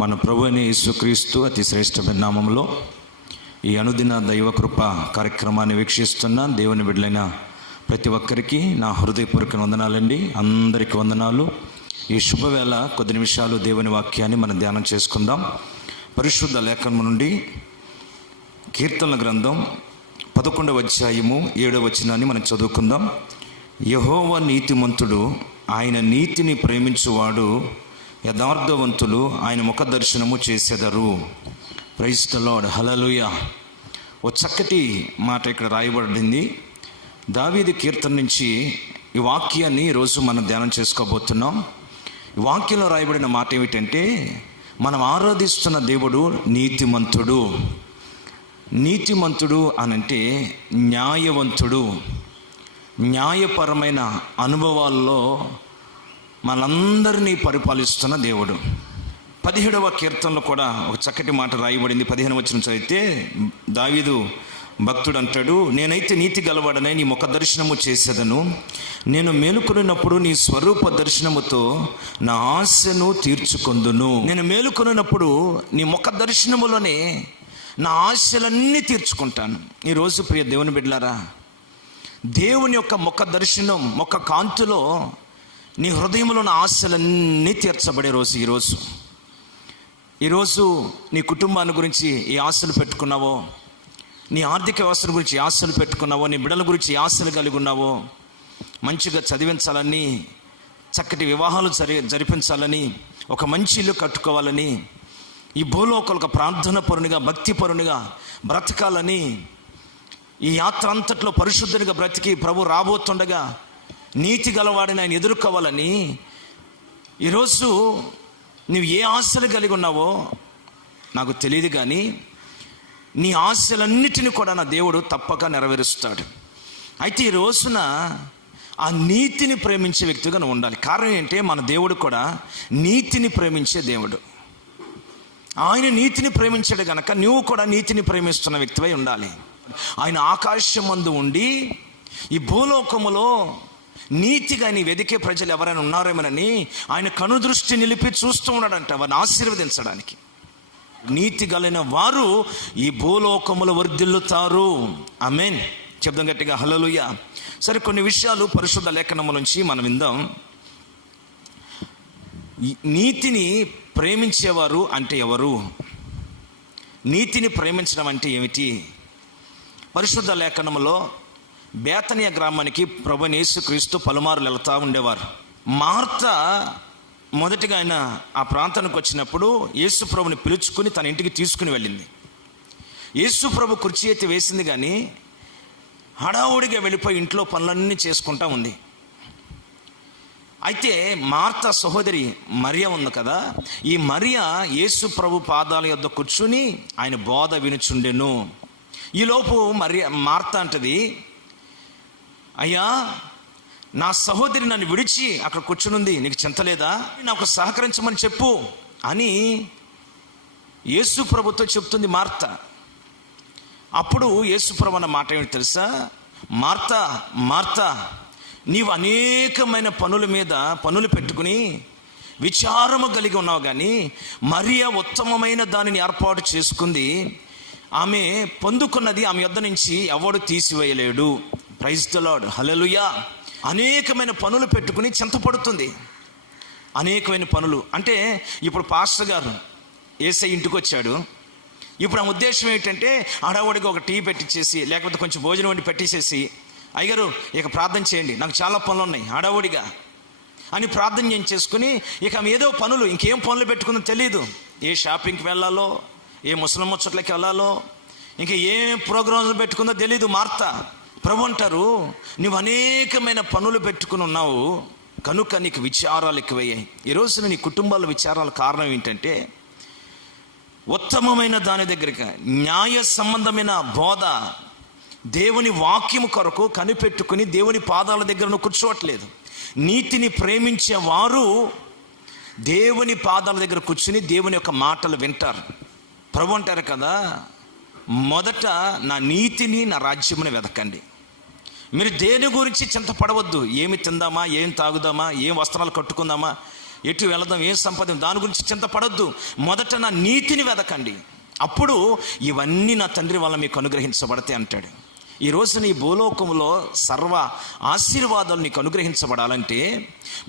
మన ప్రభు అయిన యేసుక్రీస్తు అతి శ్రేష్టమైన నామంలో ఈ అనుదిన దైవకృప కార్యక్రమాన్ని వీక్షిస్తున్న దేవుని బిడ్డలైన ప్రతి ఒక్కరికి నా హృదయపూర్వక వందనాలండి. అందరికీ వందనాలు. ఈ శుభవేళ కొద్ది నిమిషాలు దేవుని వాక్యాన్ని మనం ధ్యానం చేసుకుందాం. పరిశుద్ధ లేఖనం నుండి కీర్తనల గ్రంథం 11వ అధ్యాయము 7వ వచనాన్ని మనం చదువుకుందాం. యెహోవా నీతిమంతుడు, ఆయన నీతిని ప్రేమించువాడు, యథార్థవంతులు ఆయన ముఖ దర్శనము చేసెదరు. ప్రైజ్ ది లార్డ్, హల్లెలూయా. ఓ చక్కటి మాట ఇక్కడ రాయబడింది. దావీదు కీర్తన నుంచి ఈ వాక్యాన్ని ఈరోజు మనం ధ్యానం చేసుకోబోతున్నాం. ఈ వాక్యంలో రాయబడిన మాట ఏమిటంటే, మనం ఆరాధిస్తున్న దేవుడు నీతిమంతుడు. నీతిమంతుడు అనంటే న్యాయవంతుడు. న్యాయపరమైన అనుభవాల్లో మనందరినీ పరిపాలిస్తున్న దేవుడు. 17వ కీర్తనలో కూడా ఒక చక్కటి మాట రాయబడింది. 15వ వచనం చదివితే దావీదు భక్తుడు అంటాడు, నేనైతే నీతి గలవాడనే నీ ముఖ దర్శనము చేసేదను. నేను మేలుకొనినప్పుడు నీ స్వరూప దర్శనముతో నా ఆశను తీర్చుకొందును. నేను మేలుకొనినప్పుడు నీ ముఖ దర్శనములోనే నా ఆశలన్నీ తీర్చుకుంటాను. ఈరోజు ప్రియ దేవుని బిడ్డలారా, దేవుని యొక్క ముఖ దర్శనం, ముఖ కాంతిలో నీ హృదయంలో ఉన్న ఆశలన్నీ తీర్చబడే రోజు ఈరోజు నీ కుటుంబాన్ని గురించి ఏ ఆశలు పెట్టుకున్నావో, నీ ఆర్థిక వ్యవస్థల గురించి ఏ ఆశలు పెట్టుకున్నావో, నీ బిడ్డల గురించి ఏ ఆశలు కలిగి ఉన్నావో, మంచిగా చదివించాలని, చక్కటి వివాహాలు జరిపించాలని, ఒక మంచి ఇల్లు కట్టుకోవాలని, ఈ భూలోకం ఒక ప్రార్థన పరునిగా, భక్తి పరునిగా బ్రతకాలని, ఈ యాత్ర అంతట్లో పరిశుద్ధునిగా బ్రతికి ప్రభు రాబోతుండగా నీతి గలవాడిని ఆయన ఎదుర్కోవాలని, ఈరోజు నువ్వు ఏ ఆశలు కలిగి ఉన్నావో నాకు తెలియదు, కానీ నీ ఆశలన్నిటిని కూడా నా దేవుడు తప్పక నెరవేరుస్తాడు. అయితే ఈ రోజున ఆ నీతిని ప్రేమించే వ్యక్తిగా నువ్వు ఉండాలి. కారణం ఏంటంటే మన దేవుడు కూడా నీతిని ప్రేమించే దేవుడు. ఆయన నీతిని ప్రేమించాడు కనుక నువ్వు కూడా నీతిని ప్రేమిస్తున్న వ్యక్తివై ఉండాలి. ఆయన ఆకాశమందు ఉండి ఈ భూలోకములో నీతిగా నీ వెదికే ప్రజలు ఎవరైనా ఉన్నారేమోనని ఆయన కనుదృష్టి నిలిపి చూస్తూ ఉన్నాడంట, వారిని ఆశీర్వదించడానికి. నీతి కలిగిన వారు ఈ భూలోకములో వర్ధిల్లుతారు. ఆమేన్. చెప్దాం గట్టిగా, హల్లెలూయా. సరే, కొన్ని విషయాలు పరిశుద్ధ లేఖనము నుంచి మనం విందాం. నీతిని ప్రేమించేవారు అంటే ఎవరు? నీతిని ప్రేమించడం అంటే ఏమిటి? పరిశుద్ధ లేఖనములో బేతనియ గ్రామానికి ప్రభువైన యేసుక్రీస్తు పలుమార్లు వెళ్తూ ఉండేవారు. మార్త మొదటిగా ఆయన ఆ ప్రాంతానికి వచ్చినప్పుడు యేసు ప్రభుని పిలుచుకుని తన ఇంటికి తీసుకుని వెళ్ళింది. యేసు ప్రభు కుర్చీ ఎత్తి వేసింది, కానీ హడావుడిగా వెళ్ళిపోయి ఇంట్లో పనులన్నీ చేసుకుంటా ఉంది. అయితే మార్త సహోదరి మరియ ఉంది కదా, ఈ మరియ యేసు ప్రభు పాదాల యొద్ద కూర్చుని ఆయన బోధ వినుచుండెను. ఈలోపు మార్త అంటది, అయ్యా, నా సహోదరి నన్ను విడిచి అక్కడ కూర్చునుంది, నీకు చింతలేదా? నాకు సహకరించమని చెప్పు అని యేసు ప్రభుతో చెప్తుంది మార్త. అప్పుడు యేసు ప్రభు అన్న మాట ఏమిటి తెలుసా? మార్త, మార్త, నీవు అనేకమైన పనుల మీద పనులు పెట్టుకుని విచారము కలిగి ఉన్నావు, కానీ మరియ ఉత్తమమైన దానిని ఏర్పాటు చేసుకుంది. ఆమె పొందుకున్నది ఆమె యొద్ద నుంచి ఎవడు తీసివేయలేడు. ప్రైజ్ ది లార్డ్, హల్లెలూయా. అనేకమైన పనులు పెట్టుకుని చింతపడుతుంది. అనేకమైన పనులు అంటే, ఇప్పుడు పాస్టర్ గారు యేసయ్య ఇంటికి వచ్చాడు. ఇప్పుడు ఆ ఉద్దేశం ఏంటంటే, హడావుడిగా ఒక టీ పెట్టించేసి, లేకపోతే కొంచెం భోజనం వండి పెట్టేసేసి, అయ్యగారు ఇక ప్రార్థన చేయండి, నాకు చాలా పనులు ఉన్నాయి హడావుడిగా అని ప్రార్థన చేసుకుని, ఇక ఏదో పనులు, ఇంకేం పనులు పెట్టుకుందో తెలియదు. ఏ షాపింగ్కి వెళ్ళాలో, ఏ ముసలి ముచ్చట్లకి వెళ్ళాలో, ఇంకా ఏ ప్రోగ్రాంలు పెట్టుకుందో తెలీదు మార్త. ప్రభు అంటారు, నువ్వు అనేకమైన పనులు పెట్టుకుని ఉన్నావు కనుక నీకు విచారాలు ఎక్కువయ్యాయి. ఈరోజు నీ కుటుంబాల విచారాల కారణం ఏంటంటే, ఉత్తమమైన దాని దగ్గరికి, న్యాయ సంబంధమైన బోధ, దేవుని వాక్యము కొరకు కనిపెట్టుకుని దేవుని పాదాల దగ్గర నువ్వు కూర్చోవట్లేదు. నీతిని ప్రేమించే వారు దేవుని పాదాల దగ్గర కూర్చుని దేవుని యొక్క మాటలు వింటారు. ప్రభు అంటారు కదా, మొదట నా నీతిని, నా రాజ్యముని వెతకండి. మీరు దేని గురించి చింతపడవద్దు. ఏమి తిందామా, ఏం తాగుదామా, ఏం వస్త్రాలు కట్టుకుందామా, ఎటు వెళదాం, ఏం సంపాదం, దాని గురించి చింతపడొద్దు. మొదట నా నీతిని వెదకండి, అప్పుడు ఇవన్నీ నా తండ్రి వల్ల మీకు అనుగ్రహించబడతాయి అంటాడు. ఈ రోజున ఈ భూలోకంలో సర్వ ఆశీర్వాదాలు నీకు అనుగ్రహించబడాలంటే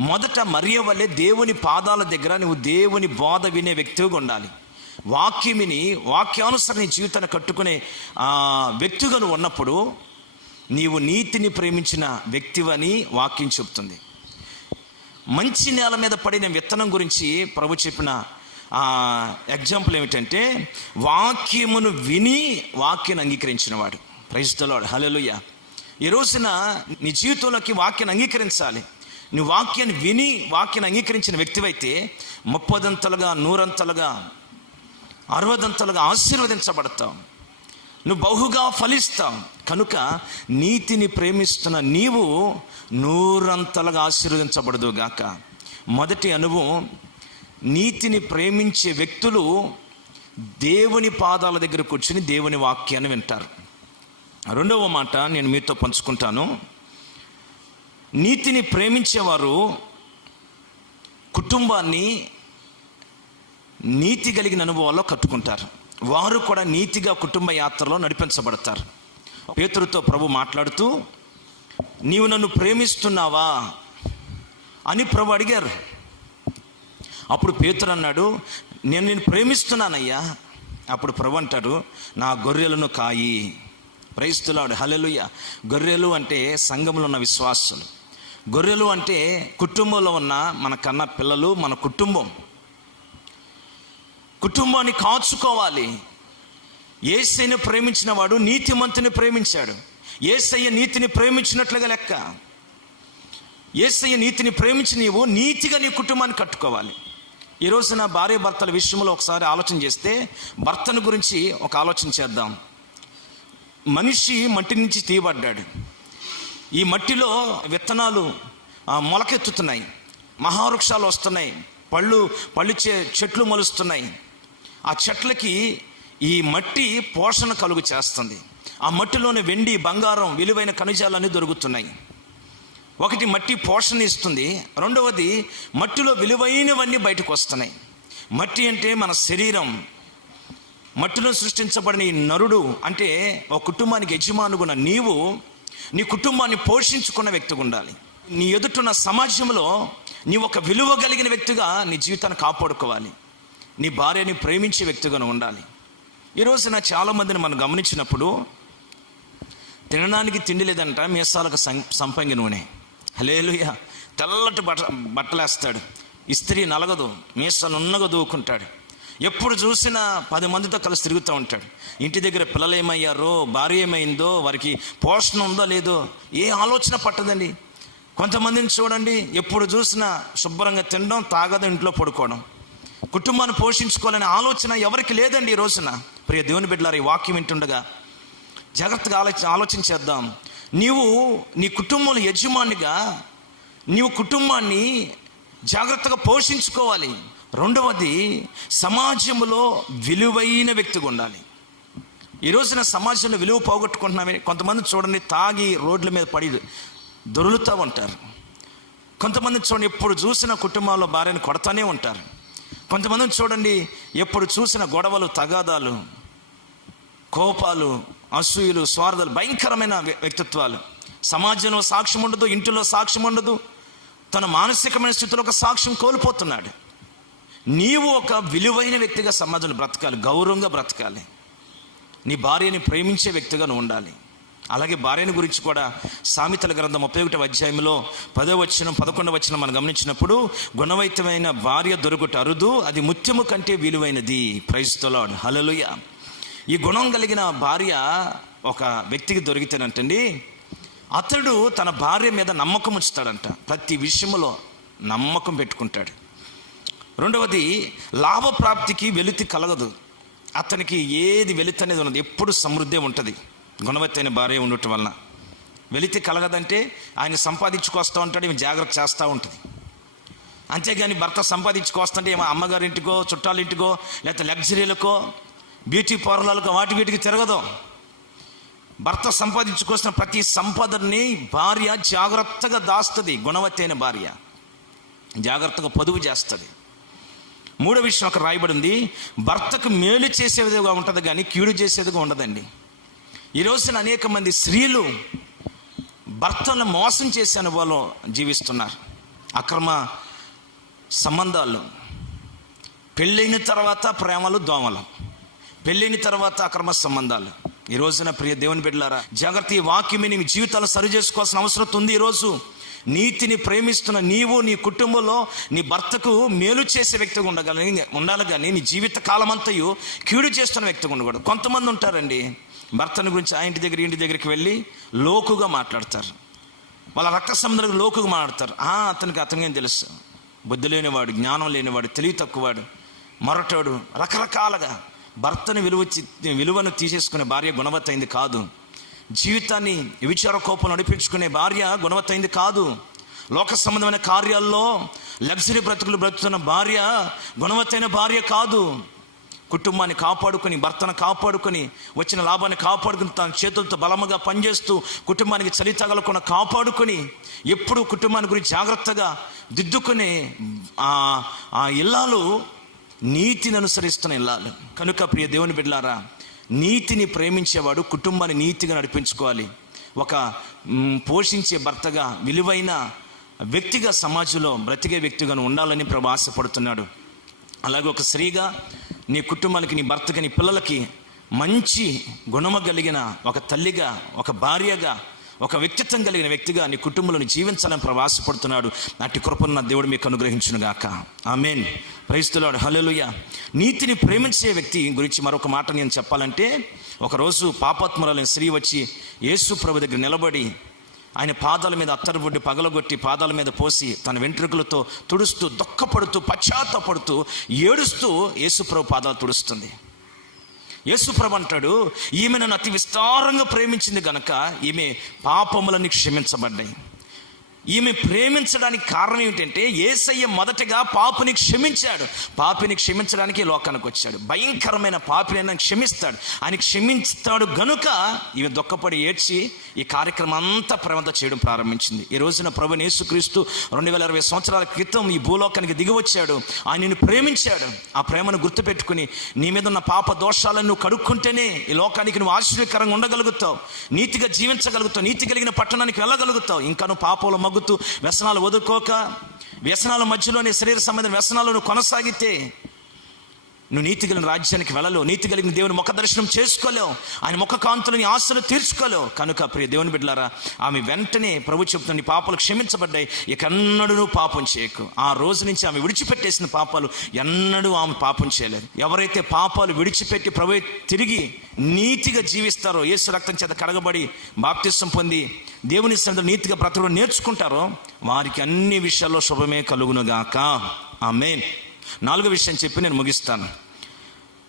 మొదట మరియ వల్లే దేవుని పాదాల దగ్గర నువ్వు దేవుని బోధ వినే వ్యక్తిగా ఉండాలి. వాక్యమిని వాక్యానుసారం నీ జీవితాన్ని కట్టుకునే వ్యక్తిగా నువ్వు ఉన్నప్పుడు నీవు నీతిని ప్రేమించిన వ్యక్తివని వాక్యం చెప్తుంది. మంచి నేల మీద పడిన విత్తనం గురించి ప్రభు చెప్పిన ఎగ్జాంపుల్ ఏమిటంటే, వాక్యమును విని వాక్యాన్ని అంగీకరించిన వాడు. ప్రైజ్ ది లార్డ్, హల్లెలూయా. ఈ రోజున నీ జీవితంలోకి వాక్యాన్ని అంగీకరించాలి. నువ్వు వాక్యాన్ని విని వాక్యాన్ని అంగీకరించిన వ్యక్తివైతే 30 100 60 ఆశీర్వదించబడతావు, నువ్వు బహుగా ఫలిస్తావు. కనుక నీతిని ప్రేమిస్తున్న నీవు 100 ఆశీర్వదించబడదు గాక. మొదటి అనుభవం, నీతిని ప్రేమించే వ్యక్తులు దేవుని పాదాల దగ్గర కూర్చుని దేవుని వాక్యాన్ని వింటారు. రెండవ మాట నేను మీతో పంచుకుంటాను. నీతిని ప్రేమించేవారు కుటుంబాన్ని నీతి కలిగిన అనుభవాల్లో కట్టుకుంటారు. వారు కూడా నీతిగా కుటుంబ యాత్రలో నడిపించబడతారు. పేతురుతో ప్రభు మాట్లాడుతూ, నీవు నన్ను ప్రేమిస్తున్నావా అని ప్రభు అడిగారు. అప్పుడు పేతురు అన్నాడు, నేను ప్రేమిస్తున్నానయ్యా. అప్పుడు ప్రభు అంటాడు, నా గొర్రెలను కాయి. ప్రైజ్ ది లార్డ్, హల్లెలూయా. గొర్రెలు అంటే సంఘంలో ఉన్న విశ్వాసులు. గొర్రెలు అంటే కుటుంబంలో ఉన్న మన కన్న పిల్లలు, మన కుటుంబాన్ని కాచుకోవాలి. యేసయ్యను ప్రేమించిన వాడు నీతిమంతుని ప్రేమించాడు. యేసయ్య నీతిని ప్రేమించినట్లుగా లెక్క. యేసయ్య నీతిని ప్రేమించి నీవు నీతిగా నీ కుటుంబాన్ని కట్టుకోవాలి. ఈ రోజున భార్య భర్తల విషయంలో ఒకసారి ఆలోచన చేస్తే, భర్తను గురించి ఒక ఆలోచన చేద్దాం. మనిషి మట్టి నుంచి తీయబడ్డాడు. ఈ మట్టిలో విత్తనాలు మొలకెత్తుతున్నాయి, మహావృక్షాలు వస్తున్నాయి, పళ్ళిచ్చే చెట్లు మొలుస్తున్నాయి. ఆ చెట్లకి ఈ మట్టి పోషణ కలుగు చేస్తుంది. ఆ మట్టిలోని వెండి, బంగారం, విలువైన ఖనిజాలన్నీ దొరుకుతున్నాయి. ఒకటి మట్టి పోషణ ఇస్తుంది, రెండవది మట్టిలో విలువైనవన్నీ బయటకు వస్తున్నాయి. మట్టి అంటే మన శరీరం. మట్టిలో సృష్టించబడిన ఈ నరుడు అంటే ఒక కుటుంబానికి యజమానుగున్న నీవు నీ కుటుంబాన్ని పోషించుకున్న వ్యక్తిగా ఉండాలి. నీ ఎదుటిన్న సమాజంలో నీ ఒక విలువ కలిగిన వ్యక్తిగా నీ జీవితాన్ని కాపాడుకోవాలి. నీ భార్యని ప్రేమించే వ్యక్తిగా ఉండాలి. ఈ రోజున చాలామందిని మనం గమనించినప్పుడు, తినడానికి తిండి లేదంట, మీసాలకు సంపంగి నూనె, హల్లెలూయా. తెల్లటి బట్టలేస్తాడు, ఇస్త్రీ నలగదు, మీసాలు ఉన్నగా దూకుంటాడు. ఎప్పుడు చూసినా 10 మందితో కలిసి తిరుగుతూ ఉంటాడు. ఇంటి దగ్గర పిల్లలు ఏమయ్యారో, భార్య ఏమైందో, వారికి పోషణ ఉందో లేదో ఏ ఆలోచన పట్టదండి. కొంతమందిని చూడండి, ఎప్పుడు చూసినా శుభ్రంగా తినడం, తాగడం, ఇంట్లో పడుకోవడం. కుటుంబాన్ని పోషించుకోవాలనే ఆలోచన ఎవరికి లేదండి ఈ రోజున. ప్రియ దేవుని బిడ్డలారా, ఈ వాక్యం వింటుండగా జాగ్రత్తగా ఆలోచించేద్దాం. నీవు నీ కుటుంబంలో యజమానిగా నీవు కుటుంబాన్ని జాగ్రత్తగా పోషించుకోవాలి. రెండవది, సమాజంలో విలువైన వ్యక్తిగా ఉండాలి. ఈ రోజున సమాజంలో విలువ పోగొట్టుకుంటున్నామే. కొంతమంది చూడండి, తాగి రోడ్ల మీద పడి దొరులుతూ ఉంటారు. కొంతమంది చూడండి, ఎప్పుడు చూసిన కుటుంబాల్లో భార్యను కొడతానే ఉంటారు. కొంతమందిని చూడండి, ఎప్పుడు చూసిన గొడవలు, తగాదాలు, కోపాలు, అసూయలు, స్వార్థాలు, భయంకరమైన వ్యక్తిత్వాలు. సమాజంలో సాక్ష్యం ఉండదు, ఇంటిలో సాక్ష్యం ఉండదు, తన మానసికమైన స్థితిలో ఒక సాక్ష్యం కోల్పోతున్నాడు. నీవు ఒక విలువైన వ్యక్తిగా సమాజంలో బ్రతకాలి, గౌరవంగా బ్రతకాలి. నీ భార్యని ప్రేమించే వ్యక్తిగా నువ్వు ఉండాలి. అలాగే భార్యని గురించి కూడా సామెతల గ్రంథం 31వ అధ్యాయంలో 10వ వచనం 11వ వచనం మనం గమనించినప్పుడు, గుణవైతమైన భార్య దొరుకుట అరుదు, అది ముత్యము కంటే విలువైనది. ప్రైజ్ ది లార్డ్, హల్లెలూయా. ఈ గుణం కలిగిన భార్య ఒక వ్యక్తికి దొరికితేనంటండి, అతడు తన భార్య మీద నమ్మకం ఉంచుతాడంట. ప్రతి విషయంలో నమ్మకం పెట్టుకుంటాడు. రెండవది, లాభప్రాప్తికి వెలితి కలగదు. అతనికి ఏది వెలితి అనేది ఉన్నది, ఎప్పుడు సమృద్ధి ఉంటుంది. గుణవత్తైన భార్య ఉండటం వలన వెలితి కలగదంటే, ఆయన సంపాదించుకొస్తూ ఉంటాడు, ఈమె జాగ్రత్త చేస్తూ ఉంటుంది. అంతేగాని భర్త సంపాదించుకొస్తుంటే ఏమో అమ్మగారింటికో, చుట్టాలింటికో, లేకపోతే లగ్జరీలకో, బ్యూటీ పార్లర్లకో, వీటికి తిరగదు. భర్త సంపాదించుకొస్తున్న ప్రతి సంపదని భార్య జాగ్రత్తగా దాస్తుంది. గుణవత్తైన భార్య. జాగ్రత్తగా పొదుపు చేస్తుంది. మూడో విషయం అక్కడ రాయబడింది, భర్తకు మేలు చేసేదిగా ఉంటుంది కానీ కీడు చేసేదిగా ఉండదండి. ఈ రోజున అనేక మంది స్త్రీలు భర్తను మోసం చేసే అనుభవాలు జీవిస్తున్నారు. అక్రమ సంబంధాలు, పెళ్ళైన తర్వాత ప్రేమలు దోమలు, పెళ్ళైన తర్వాత అక్రమ సంబంధాలు. ఈ రోజున ప్రియ దేవుని బిడ్డలారా, జాగ్రత్త. ఈ వాక్యమే మీ జీవితాలను సరి చేసుకోవాల్సిన అవసరం ఉంది. ఈరోజు నీతిని ప్రేమిస్తున్న నీవు నీ కుటుంబంలో నీ భర్తకు మేలు చేసే వ్యక్తిగా ఉండాలి కానీ నీ జీవిత కాలం అంతయు కీడు చేస్తున్న వ్యక్తిగా ఉండకూడదు. కొంతమంది ఉంటారండి, భర్తను గురించి ఆ ఇంటి దగ్గరికి వెళ్ళి లోకుగా మాట్లాడతారు. వాళ్ళ రక్త సంబంధాలకు లోకుగా మాట్లాడతారు. అతనికేం తెలుసు, బుద్ధి లేనివాడు, జ్ఞానం లేనివాడు, తెలివి తక్కువవాడు, మొరటోడు, రకరకాలుగా భర్తను విలువను తీసేసుకునే భార్య గుణవత్తైంది కాదు. జీవితాన్ని విచార కోపం నడిపించుకునే భార్య గుణవత్తైంది కాదు. లోక సంబంధమైన కార్యాల్లో లగ్జరీ బ్రతుకులు బ్రతుకుతున్న భార్య గుణవత్తైన భార్య కాదు. కుటుంబాన్ని కాపాడుకొని, భర్తను కాపాడుకొని, వచ్చిన లాభాన్ని కాపాడుకుని, తన చేతులతో బలముగా పనిచేస్తూ కుటుంబానికి చలి తగలకుండా కాపాడుకొని, ఎప్పుడు కుటుంబాన్ని గురించి జాగ్రత్తగా దిద్దుకునే ఆ ఇల్లాలు నీతిని అనుసరిస్తున్న ఇల్లాలు. కనుక ప్రియ దేవుని బిడ్డలారా, నీతిని ప్రేమించేవాడు కుటుంబాన్ని నీతిగా నడిపించుకోవాలి. ఒక పోషించే భర్తగా, విలువైన వ్యక్తిగా, సమాజంలో బ్రతికే వ్యక్తిగా ఉండాలని ప్రభు ఆశపడుతున్నాడు. అలాగే ఒక స్త్రీగా నీ కుటుంబానికి, నీ భర్తకి, నీ పిల్లలకి మంచి గుణము కలిగిన ఒక తల్లిగా, ఒక భార్యగా, ఒక వ్యక్తిత్వం కలిగిన వ్యక్తిగా నీ కుటుంబంలో జీవించాలని ప్రభు ఆశపడుతున్నాడు. నాటి కృపను నా దేవుడు మీకు అనుగ్రహించునుగాక. ఆమేన్. Praise the lord. హల్లెలూయా. నీతిని ప్రేమించే వ్యక్తి గురించి మరొక మాట నేను చెప్పాలంటే, ఒకరోజు పాపాత్మురాలైన స్త్రీ వచ్చి యేసు ప్రభు దగ్గర నిలబడి ఆయన పాదాల మీద అత్తరుబొడ్డి పగలగొట్టి పాదాల మీద పోసి తన వెంట్రుకలతో తుడుస్తూ, దుఃఖపడుతూ, పశ్చాత్తపడుతూ, ఏడుస్తూ యేసుప్రభు పాదాలు తుడుస్తుంది. యేసుప్రభు అంటాడు, ఈమె నన్ను అతి విస్తారంగా ప్రేమించింది గనక ఈమె పాపములన్నీ క్షమించబడ్డాయి. ఈమె ప్రేమించడానికి కారణం ఏమిటంటే, యేసయ్య మొదటగా పాపిని క్షమించాడు. పాపిని క్షమించడానికి లోకానికి వచ్చాడు. భయంకరమైన పాపిని ఆయన క్షమిస్తాడు. ఆయన క్షమిస్తాడు గనుక ఈమె దుఃఖపడి ఏడ్చి ఈ కార్యక్రమం అంతా ప్రేమతో చేయడం ప్రారంభించింది. ఈ రోజున ప్రభువైన యేసుక్రీస్తు 2020 సంవత్సరాల క్రితం ఈ భూలోకానికి దిగి వచ్చాడు. ఆయన నిన్ను ప్రేమించాడు. ఆ ప్రేమను గుర్తుపెట్టుకుని నీ మీద ఉన్న పాప దోషాలను నువ్వు కడుక్కుంటేనే ఈ లోకానికి నువ్వు ఆశ్చర్యకరంగా ఉండగలుగుతావు, నీతిగా జీవించగలుగుతావు, నీతి కలిగిన పట్టణానికి వెళ్ళగలుగుతావు. ఇంకా నువ్వు పాపంలో మగ్గుతూ, వ్యసనాలు వదులుకోక, వ్యసనాల మధ్యలోనే శరీర సంబంధమైన వ్యసనాలు నువ్వు కొనసాగితే నువ్వు నీతి కలిగిన రాజ్యానికి వెళ్ళలేవు, నీతి కలిగిన దేవుని ముఖ దర్శనం చేసుకోలేవు, ఆయన ముఖ కాంతులని ఆశలు తీర్చుకోలేవు. కనుక ప్రియ దేవుని బిడ్డలారా, ఆమె వెంటనే ప్రభు చెప్తున్న, నీ పాపాలు క్షమించబడ్డాయి, ఇక ఎన్నడూ నువ్వు పాపం చేయకు. ఆ రోజు నుంచి ఆమె విడిచిపెట్టేసిన పాపాలు ఎన్నడూ ఆమె పాపం చేయలేదు. ఎవరైతే పాపాలు విడిచిపెట్టి ప్రభు తిరిగి నీతిగా జీవిస్తారో, యేసు రక్తం చేత కడగబడి బాప్తిసం పొంది దేవుని సన్నిధిలో నీతిగా బ్రతకడం నేర్చుకుంటారో, వారికి అన్ని విషయాల్లో శుభమే కలుగునుగాక. ఆమేన్. 4వ విషయం చెప్పి నేను ముగిస్తాను.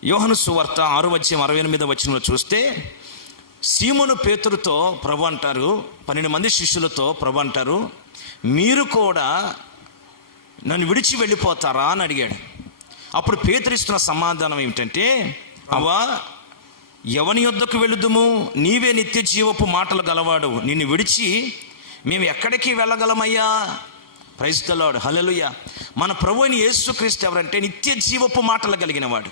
యోహాను సువార్త 6:68 చూస్తే, సీమోను పేతురుతో ప్రభు అంటారు, 12 మంది శిష్యులతో ప్రభు అంటారు, మీరు కూడా నన్ను విడిచి వెళ్ళిపోతారా అని అడిగాడు. అప్పుడు పేతురు ఇస్తున్న సమాధానం ఏమిటంటే, ప్రభువా, ఎవని యొద్దకు వెళుదుము? నీవే నిత్య జీవపు మాటలు గలవాడు, నిన్ను విడిచి మేము ఎక్కడికి వెళ్ళగలమయ్యా? Praise the lord. హల్లెలూయా. మన ప్రభువైన యేసుక్రీస్తు ఎవరంటే నిత్య జీవపు మాటలు కలిగిన వాడు.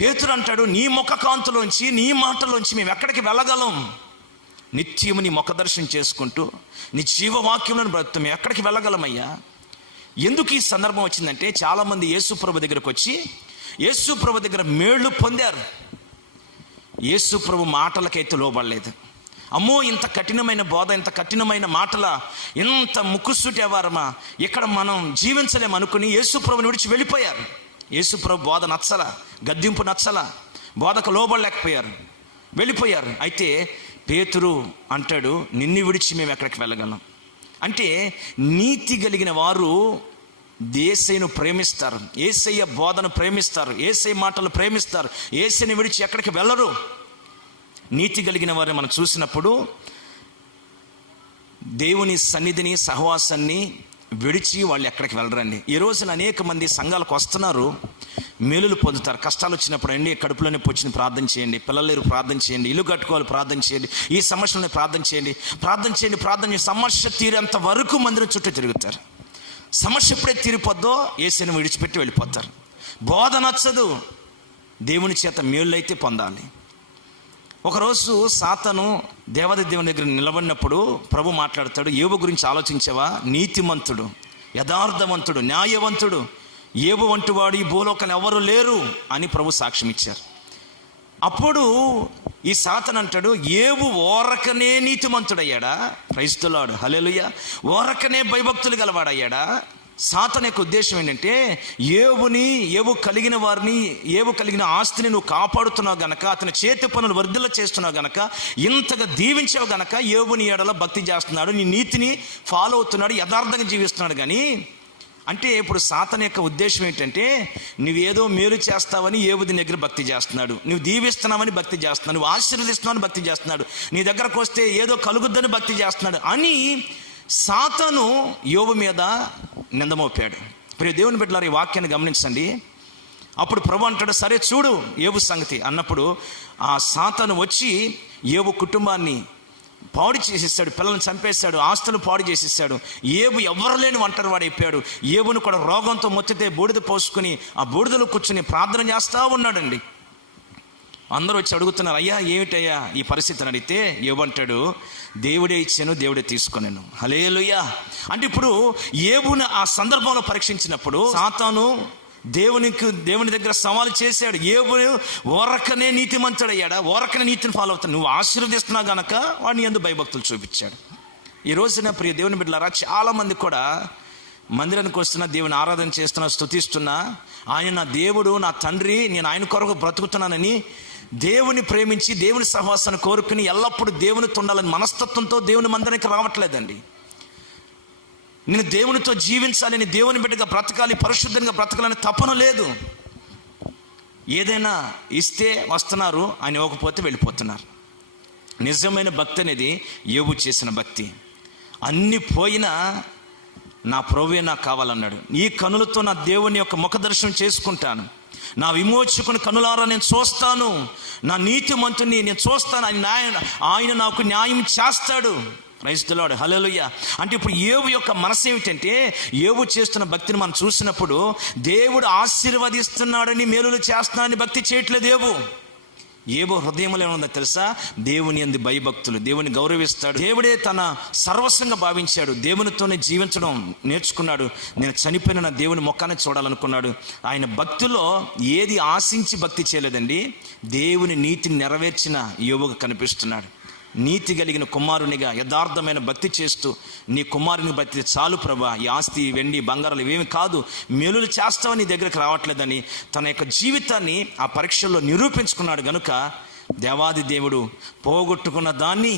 పేతురు అంటాడు, నీ ముఖ కాంతులోంచి, నీ మాటలోంచి మేము ఎక్కడికి వెళ్ళగలం? నిత్యము నీ ముఖ దర్శనం చేసుకుంటూ నీ జీవవాక్యంలో బ్రతుకుతాం, మేము ఎక్కడికి వెళ్ళగలమయ్యా? ఎందుకు ఈ సందర్భం వచ్చిందంటే, చాలామంది యేసు ప్రభు దగ్గరకు వచ్చి యేసు ప్రభు దగ్గర మేళ్ళు పొందారు. యేసు ప్రభు మాటలకైతే లోబడలేదు. అమ్మో, ఇంత కఠినమైన బోధ, ఇంత కఠినమైన మాటల, ఇంత ముక్కుసూటి వ్యవహారమా, ఇక్కడ మనం జీవించలేమనుకుని యేసు ప్రభుని విడిచి వెళ్ళిపోయారు. యేసు ప్రభు బోధ నచ్చల, గద్దింపు నచ్చల, బోధకు లోబడలేకపోయారు, వెళ్ళిపోయారు. అయితే పేతురు అంటాడు, నిన్ను విడిచి మేము ఎక్కడికి వెళ్ళగలం? అంటే నీతి కలిగిన వారు యేసయ్యను ప్రేమిస్తారు, యేసయ్య బోధను ప్రేమిస్తారు, యేసయ్య మాటలు ప్రేమిస్తారు, యేసయ్యని విడిచి ఎక్కడికి వెళ్ళరు. నీతి కలిగిన వారిని మనం చూసినప్పుడు దేవుని సన్నిధిని, సహవాసాన్ని విడిచి వాళ్ళు ఎక్కడికి వెళ్ళరండి. ఈ రోజున అనేక మంది సంఘాలకు వస్తున్నారు, మేలులు పొందుతారు. కష్టాలు వచ్చినప్పుడు అండి, కడుపులో నొప్పి వచ్చింది ప్రార్థన చేయండి, పిల్లలు ప్రార్థన చేయండి, ఇల్లు కట్టుకోవాలి ప్రార్థన చేయండి, ఈ సమస్యలను ప్రార్థన చేయండి, ప్రార్థన చేయండి, సమస్య తీరేంత వరకు మందిరం చుట్టూ తిరుగుతారు. సమస్య ఎప్పుడైతే తీరిపోద్దో యేసుని విడిచిపెట్టి వెళ్ళిపోతారు. బోధ నచ్చదు, దేవుని చేత మేళ్ళైతే పొందాలి. ఒకరోజు సాతాను దేవాది దేవుని దగ్గర నిలబడినప్పుడు ప్రభు మాట్లాడతాడు, యోబు గురించి ఆలోచించావా? నీతిమంతుడు, యథార్థవంతుడు, న్యాయవంతుడు, యోబు వంటివాడు ఈ భూలోకంలో ఎవరు లేరు అని ప్రభు సాక్ష్యం ఇచ్చారు. అప్పుడు ఈ సాతాను అంటాడు, యోబు ఓరకనే నీతిమంతుడయ్యాడా? ప్రైజ్ ది లార్డ్, హల్లెలూయా. ఓరకనే భయభక్తులు గలవాడయ్యాడా? సాతాను యొక్క ఉద్దేశం ఏంటంటే, యోబు కలిగిన వారిని, యోబు కలిగిన ఆస్తిని నువ్వు కాపాడుతున్నావు గనక, అతని చేతి పనులు వర్ధిల్ల చేస్తున్నావు గనక, ఇంతగా దీవించావు గనక యోబుని ఎడల భక్తి చేస్తున్నాడు, నీ నీతిని ఫాలో అవుతున్నాడు, యథార్థంగా జీవిస్తున్నాడు. కానీ అంటే ఇప్పుడు సాతాను యొక్క ఉద్దేశం ఏంటంటే, నువ్వేదో మేలు చేస్తావని యోబు దగ్గర భక్తి చేస్తున్నాడు, నువ్వు దీవిస్తున్నావని భక్తి చేస్తున్నావు, నువ్వు ఆశీర్వదిస్తున్నావని భక్తి చేస్తున్నాడు, నీ దగ్గరకు వస్తే ఏదో కలుగుద్దని భక్తి చేస్తున్నాడు అని సాతాను యోబు మీద నిందమోపాడు. ప్రియ దేవుని బిడ్డలారా, ఈ వాక్యాన్ని గమనించండి. అప్పుడు ప్రభు అంటాడు, సరే చూడు యోబు సంగతి అన్నప్పుడు ఆ సాతాను వచ్చి యోబు కుటుంబాన్ని పాడు చేసేసాడు, పిల్లల్ని చంపేశాడు, ఆస్తులు పాడు చేసేసాడు. యోబు ఎవరు లేని ఒంటరి వాడైపోయాడు. యోబును కూడా రోగంతో మొత్తితే బూడిద పోసుకుని ఆ బూడిదలో కూర్చుని ప్రార్థన చేస్తూ ఉన్నాడండి. అందరూ వచ్చి అడుగుతున్నారు, అయ్యా ఏమిటయ్యా ఈ పరిస్థితిని అడిగితే యోబు అంటాడు, దేవుడే ఇచ్చాను, దేవుడే తీసుకున్నాను. హల్లెలూయా. అంటే ఇప్పుడు యోబును ఆ సందర్భంలో పరీక్షించినప్పుడు సాతాను దేవుని దగ్గర సవాలు చేశాడు. యోబు ఓరకనే నీతిమంతుడయ్యాడా? ఓరకనే నీతిని ఫాలో అవుతాడు, నువ్వు ఆశీర్వదిస్తున్నావు గనక వాడిని యందు భయభక్తులు చూపించాడు. ఈ రోజున ప్రియ దేవుని బిడ్డలారా, చాలామంది కూడా మందిరానికి వస్తున్నా, దేవుని ఆరాధన చేస్తున్నా, స్తుతిస్తున్నా, ఆయన నా దేవుడు, నా తండ్రి, నేను ఆయన కొరకు బ్రతుకుతున్నానని దేవుని ప్రేమించి దేవుని సహవాసాన్ని కోరుకుని ఎల్లప్పుడూ దేవునితో ఉండాలని మనస్తత్వంతో దేవుని మందిరానికి రావట్లేదండి. నేను దేవునితో జీవించాలని, దేవుని బిడ్డగా బ్రతకాలి, పరిశుద్ధంగా బ్రతకాలని తపన లేదు. ఏదైనా ఇస్తే వస్తున్నారు, ఆయన ఇవ్వకపోతే వెళ్ళిపోతున్నారు. నిజమైన భక్తి అనేది యోబు చేసిన భక్తి. అన్ని పోయినా నా ప్రభువే నాకు కావాలన్నాడు. ఈ కనులతో నా దేవుని యొక్క ముఖ దర్శనం చేసుకుంటాను, నా విమోచకుని కనులారా నేను చూస్తాను, నా నీతిమంతుని నేను చూస్తాను, ఆయన నాకు న్యాయం చేస్తాడు. ప్రైజ్ ది లార్డ్, హల్లెలూయా. అంటే ఇప్పుడు యోబు యొక్క మనసు ఏమిటంటే, యోబు చేస్తున్న భక్తిని మనం చూసినప్పుడు దేవుడు ఆశీర్వదిస్తున్నాడని, మేలులు చేస్తున్నాడని భక్తి చేయట్లేదు యోబు హృదయంలో ఏముందో తెలుసా? దేవుని యందు భయభక్తులు, దేవుని గౌరవిస్తాడు, దేవుడే తన సర్వస్వంగా భావించాడు, దేవునితోనే జీవించడం నేర్చుకున్నాడు. నేను చనిపోయిన నా దేవుని ముఖాన్ని చూడాలనుకున్నాడు. ఆయన భక్తిలో ఏది ఆశించి భక్తి చేయలేదండి, దేవుని నీతిని నెరవేర్చిన యోబుకు కనిపిస్తున్నాడు. నీతి కలిగిన కుమారునిగా యథార్థమైన భక్తి చేస్తూ, నీ కుమారుని భక్తి చాలు ప్రభా, ఈ ఆస్తి వెండి బంగారాలు ఇవేమి కాదు, మేలులు చేస్తావని నీ దగ్గరికి రావట్లేదని తన యొక్క జీవితాన్ని ఆ పరీక్షల్లో నిరూపించుకున్నాడు. గనుక దేవాది దేవుడు పోగొట్టుకున్న దాన్ని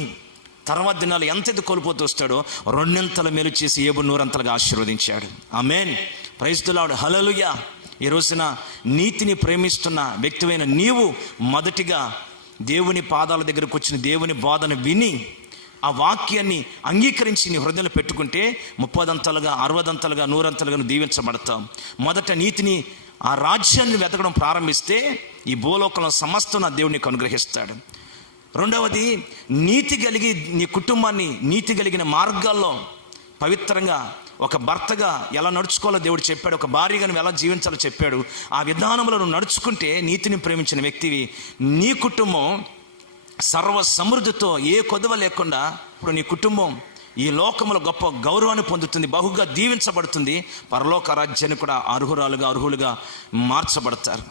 తర్వాత దినాలు ఎంతైతే కోల్పోతూ వస్తాడో రెండింతల మేలు చేసి యోబు నూరంతలుగా ఆశీర్వదించాడు. ఆమేన్, ప్రైజ్ ది లార్డ్, హల్లెలూయా. ఈ రోజున నీతిని ప్రేమిస్తున్న వ్యక్తివైన నీవు మొదటిగా దేవుని పాదాల దగ్గరకు వచ్చిన దేవుని బోధన విని ఆ వాక్యాన్ని అంగీకరించి నీ హృదయంలో పెట్టుకుంటే 30 అంతలుగా 60 అంతలుగా 100 అంతలుగా దీవించబడతాం. మొదట నీతిని, ఆ రాజ్యాన్ని వెతకడం ప్రారంభిస్తే ఈ భూలోకంలో సమస్తం నా దేవుడు నీకు అనుగ్రహిస్తాడు. రెండవది, నీతి కలిగి నీ కుటుంబాన్ని నీతి కలిగిన మార్గాల్లో పవిత్రంగా ఒక భర్తగా ఎలా నడుచుకోవాలో దేవుడు చెప్పాడు, ఒక భార్యగా నువ్వు ఎలా జీవించాలో చెప్పాడు. ఆ విధానంలో నువ్వు నడుచుకుంటే నీతిని ప్రేమించిన వ్యక్తివి. నీ కుటుంబం సర్వ సమృద్ధితో ఏ కొదవ లేకుండా ఇప్పుడు నీ కుటుంబం ఈ లోకంలో గొప్ప గౌరవాన్ని పొందుతుంది, బహుగా దీవించబడుతుంది, పరలోక రాజ్యాన్ని కూడా అర్హులుగా మార్చబడతారు.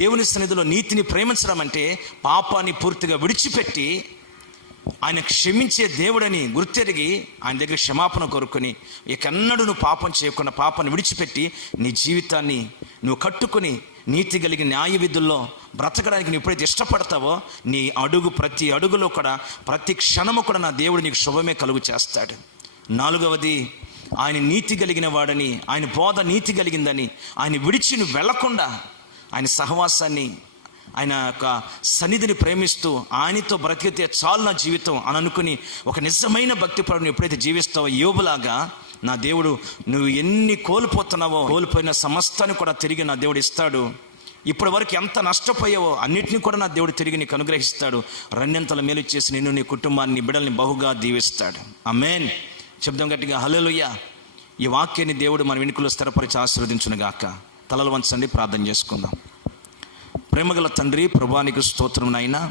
దేవుని సన్నిధిలో నీతిని ప్రేమించడం అంటే పాపాన్ని పూర్తిగా విడిచిపెట్టి ఆయన క్షమించే దేవుడని గుర్తెరిగి ఆయన దగ్గర క్షమాపణ కోరుకొని ఇకన్నడూ నువ్వు పాపం చేయకుండా పాపాన్ని విడిచిపెట్టి నీ జీవితాన్ని నువ్వు కట్టుకొని నీతి కలిగిన న్యాయ విధుల్లో బ్రతకడానికి నువ్వు ఎప్పుడైతే ఇష్టపడతావో నీ ప్రతి అడుగులో కూడా, ప్రతి క్షణము కూడా నా దేవుడు నీకు శుభమే కలుగు చేస్తాడు. నాలుగవది, ఆయన నీతి కలిగిన వాడని, ఆయన బోధ నీతి కలిగిందని ఆయన విడిచి నువ్వు వెళ్లకుండా ఆయన సహవాసాన్ని, ఆయన యొక్క సన్నిధిని ప్రేమిస్తూ ఆయనతో బ్రతికితే చాలు నా జీవితం అని అనుకుని ఒక నిజమైన భక్తి పరుని ఎప్పుడైతే జీవిస్తావో యోబులాగా నా దేవుడు నువ్వు ఎన్ని కోల్పోతున్నావో కోల్పోయిన సమస్తాన్ని కూడా తిరిగి నా దేవుడు ఇస్తాడు. ఇప్పటి వరకు ఎంత నష్టపోయావో అన్నిటినీ కూడా నా దేవుడు తిరిగి నీకు అనుగ్రహిస్తాడు. రెండింతల మేలు చేసి నిన్ను, నీ కుటుంబాన్ని, నీ బిడ్డల్ని బహుగా దీవిస్తాడు. ఆమేన్. శబ్దం గట్టిగా హల్లెలూయా. ఈ వాక్యాన్ని దేవుడు మన వెనుకలో స్థిరపరిచి ఆశీర్వదించునుగాక. తలలు వంచండి, ప్రార్థన చేసుకుందాం. ప్రేమగల తండ్రి, ప్రభువానికి స్తోత్రం నాయనా.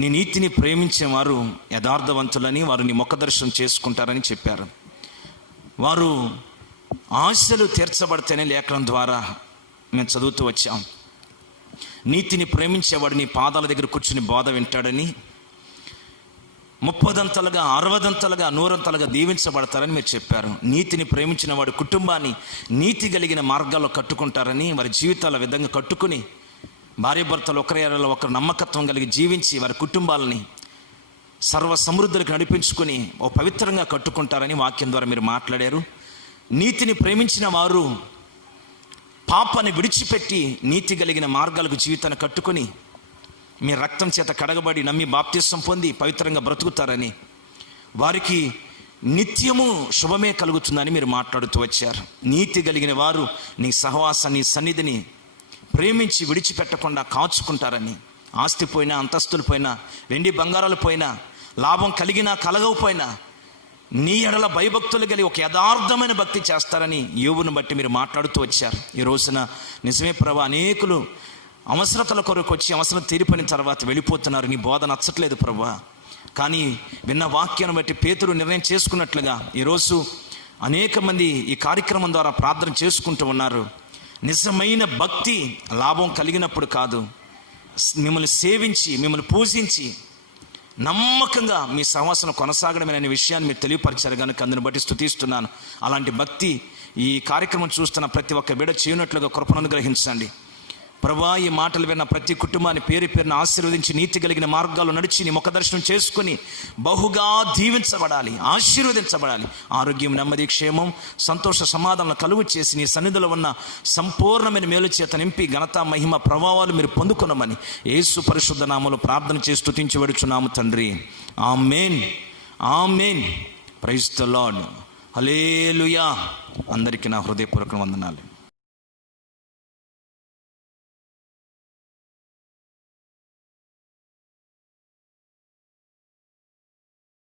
నీ నీతిని ప్రేమించేవారు యథార్థవంతులని, వారు నీ ముఖ దర్శనం చేసుకుంటారని చెప్పారు. వారు ఆశలు తీర్చబడితేనే లేఖనం ద్వారా మేము చదువుతూ వచ్చాం. నీతిని ప్రేమించేవాడు నీ పాదాల దగ్గర కూర్చుని బోధ వింటాడని, 30దంతలుగా 60దంతలుగా 100ంతలుగా దీవించబడతారని మీరు చెప్పారు. నీతిని ప్రేమించిన వాడు కుటుంబాన్ని నీతి కలిగిన మార్గాల్లో కట్టుకుంటారని, వారి జీవితాల విధంగా కట్టుకుని భార్యాభర్తలు ఒకరి ఒకరు నమ్మకత్వం కలిగి జీవించి వారి కుటుంబాలని సర్వ సమృద్ధులకు నడిపించుకొని ఓ పవిత్రంగా కట్టుకుంటారని వాక్యం ద్వారా మీరు మాట్లాడారు. నీతిని ప్రేమించిన వారు పాపాన్ని విడిచిపెట్టి నీతి కలిగిన మార్గాలకు జీవితాన్ని కట్టుకొని మీ రక్తం చేత కడగబడి నమ్మి బాప్తిసం పొంది పవిత్రంగా బ్రతుకుతారని, వారికి నిత్యము శుభమే కలుగుతుందని మీరు మాట్లాడుతూ వచ్చారు. నీతి కలిగిన వారు నీ సహవాసాన్ని, సన్నిధిని ప్రేమించి విడిచిపెట్టకుండా కాచుకుంటారని, ఆస్తి పోయినా, అంతస్తులు పోయినా, వెండి బంగారాలు పోయినా, లాభం కలిగినా కలగకపోయినా నీ ఎడల భయభక్తులు కలిగి ఒక యథార్థమైన భక్తి చేస్తారని యోబును బట్టి మీరు మాట్లాడుతూ వచ్చారు. ఈ రోజున నిజమే ప్రభా, అనేకులు అవసరతల కొరకు వచ్చి అవసరం తీరిపోయిన తర్వాత వెళ్ళిపోతున్నారు. నీ బోధ నచ్చట్లేదు ప్రభా. కానీ విన్న వాక్యాన్ని బట్టి పేతురు నిర్ణయం చేసుకున్నట్లుగా ఈరోజు అనేక మంది ఈ కార్యక్రమం ద్వారా ప్రార్థన చేసుకుంటూ ఉన్నారు. నిజమైన భక్తి లాభం కలిగినప్పుడు కాదు, మిమ్మల్ని సేవించి మిమ్మల్ని పూజించి నమ్మకంగా మీ సహవాసన కొనసాగడమనే విషయాన్ని మీరు తెలియపరిచారు కనుక అందుని బట్టి స్తుతిస్తున్నాను. అలాంటి భక్తి ఈ కార్యక్రమం చూస్తున్న ప్రతి ఒక్క బిడ్డ చేయనట్లుగా కృపను అనుగ్రహించండి ప్రభువా. ఈ మాటలు విన్న ప్రతి కుటుంబాన్ని పేరు పేరున ఆశీర్వదించి నీతి కలిగిన మార్గాలు నడిచి నీ ముఖ దర్శనం చేసుకుని బహుగా దీవించబడాలి, ఆశీర్వదించబడాలి. ఆరోగ్యం, నెమ్మది, క్షేమం, సంతోష సమాధానం కలుగు చేసి నీ సన్నిధిలో ఉన్న సంపూర్ణమైన మేలు చేత నింపి ఘనత, మహిమ, ప్రభావాలు మీరు పొందుకున్నామని యేసు పరిశుద్ధ నామములో ప్రార్థన చేసి స్తుతించి వేడుచున్నాము తండ్రి. ఆమేన్, ఆమేన్. Praise the lord. హల్లెలూయా. అందరికీ నా హృదయపూర్వక వందనాలు.